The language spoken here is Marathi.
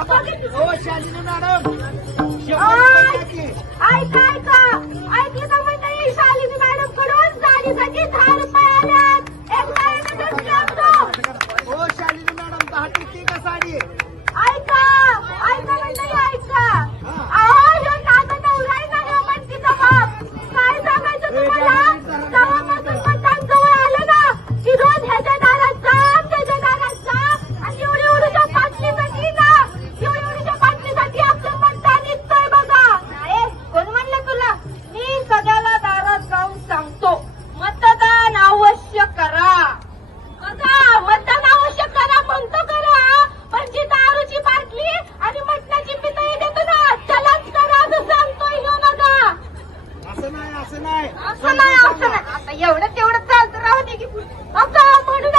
हो शालिनी मॅडम ऐका ऐकलं का मंडळी, शालिनी मॅडम कडून साडीसाठी 10 रुपये आल्यात. एक लाईनच लागतो. हो शालिनी मॅडम 10 टिकते का साडी? ऐका मंडळी ऐका. अहो ह्यो नाता नवरा आहे ना, ह्यो म्हणतीचा बाप. काय सांगायचं तुम्हाला, तेव्हापासून मतदान जवळ आलं ना की रोज ह्याच्या दारात जा, त्याच्या दारात जा, आणि एवढ्या बाटलीसाठी ना, एवढ्या बाटलीसाठी आपलं मतदान निघतंय बघा. अरे कोण म्हणलं तुला? मी सगळ्याला दारात जाऊन सांगतो, मतदान अवश्य करा. बघा मतदान अवश्य करा म्हणतो करा, पण जी दारूची बाटली आणि मटणाची पितळी देतो ना त्यालाच करा असं सांगतोय ह्यो बघा. असं नाही आता एवढं तेवढं चालतं राहू दे की. आता म्हणून